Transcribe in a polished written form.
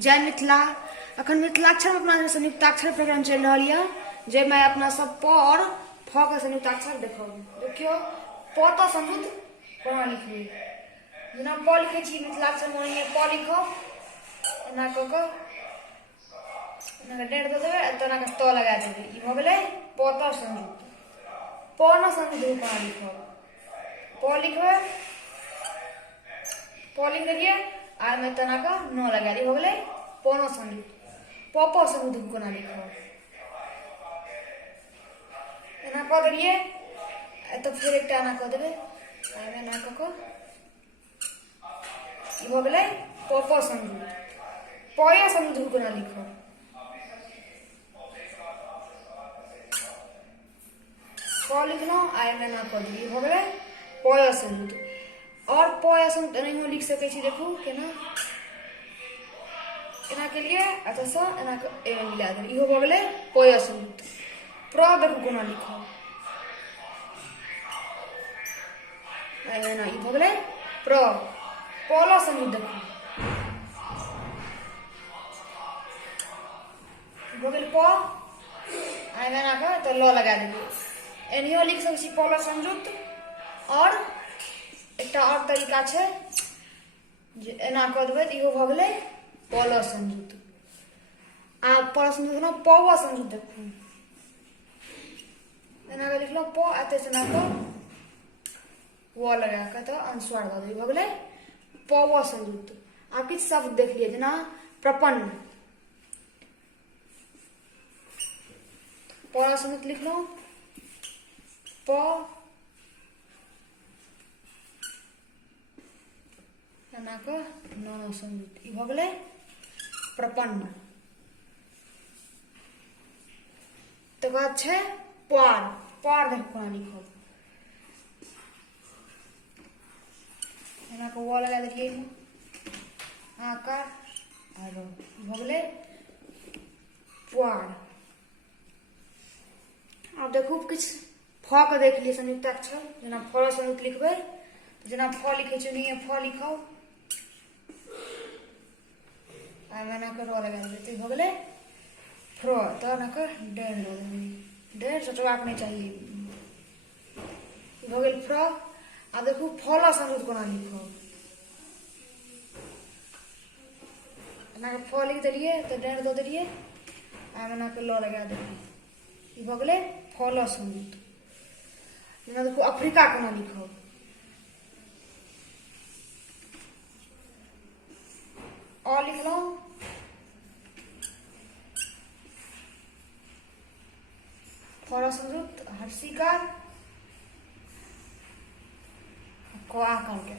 जय मिथिला। अखन मिथिलाक्षर में अपना संयुक्ताक्षर प्रकरण चल रहा है, जेमे अपना सब प और फ के संयुक्ताक्षर देखो। देखियो प तो संयुक्त कोना लिखबे, जेना प लिखे छी मिथिलाक्षर में ओहिने प लिखो, एना क के एना डेढ़ दे देबे, एतना के त लगा देबे। ई भ गेलै प तो संयुक्त। प न संयुक्त कोना लिखो, प लिखबे, प लिख देलिए आर में तना का न लगा दी, हो गेलै प न संयुक्त। प संयुक्त कोना लिखो, एना क देलिए, तो फिर एकटा एना क देबे, आर एना क के ई हो गेलै प संयुक्त। प संयुक्त कोना लिखो, प लिखलो आर में एना क देलिए, हो गेलै प संयुक्त। और प संयुक्त एनाहियो लिख सकै छी, देखू केना एना के लिए अच्छा से एना के ए मिला दे, इहो भ गेलै प संयुक्त। प्र देखू कोना लिखो, एना ई भ गेलै प्र। पल संयुक्त देखू, भ गेल प, आर एना के तो ल लगा देबै। एनाहियो लिख सकै छी पल संयुक्त। और एकटा और तरीका छै जे एना क देबै, इहो भ गेलै पल संयुक्त। आ पल संयुक्त न प संयुक्त देखू, एना के लिखलो प, एते से एना क व लगा के तो अनुस्वार द देबै, भ गेलै प संयुक्त। आ किछ शब्द देख लिए, जेना प्रपन्न, प संयुक्त लिखलो, प एना के न संयुक्त, ई भ गेलै प्रपन्न। तकर बाद छै पार। पार देख कोना लिखो, एना के व लगा देलिए, आकार आर भ गेलै पार। आब देखू किछ फ के देख लिए संयुक्ताक्षर, जेना फ संयुक्त लिखबै, जेना फ लिखै छै ओनाहिये फ लिखो, आ एना के र लगा देबै, तो भ गेलै फ्र। तो एना के डेढ़ दे देबै, डेढ़ सोचबाक नहीं चाहिए, भ गेल फ्र। आ देखू फल संयुक्त कोना लिखो, एना के फ लिख देलिए, तो डेढ़ दे देलिए, आ एना के ल लगा देलिए, ई भ गेलै फल संयुक्त। जेना देखू अफ्रीका कोना लिखो, अ लिखलो, फल संयुक्त, हर्षिकार, क आकार के भ गेलै।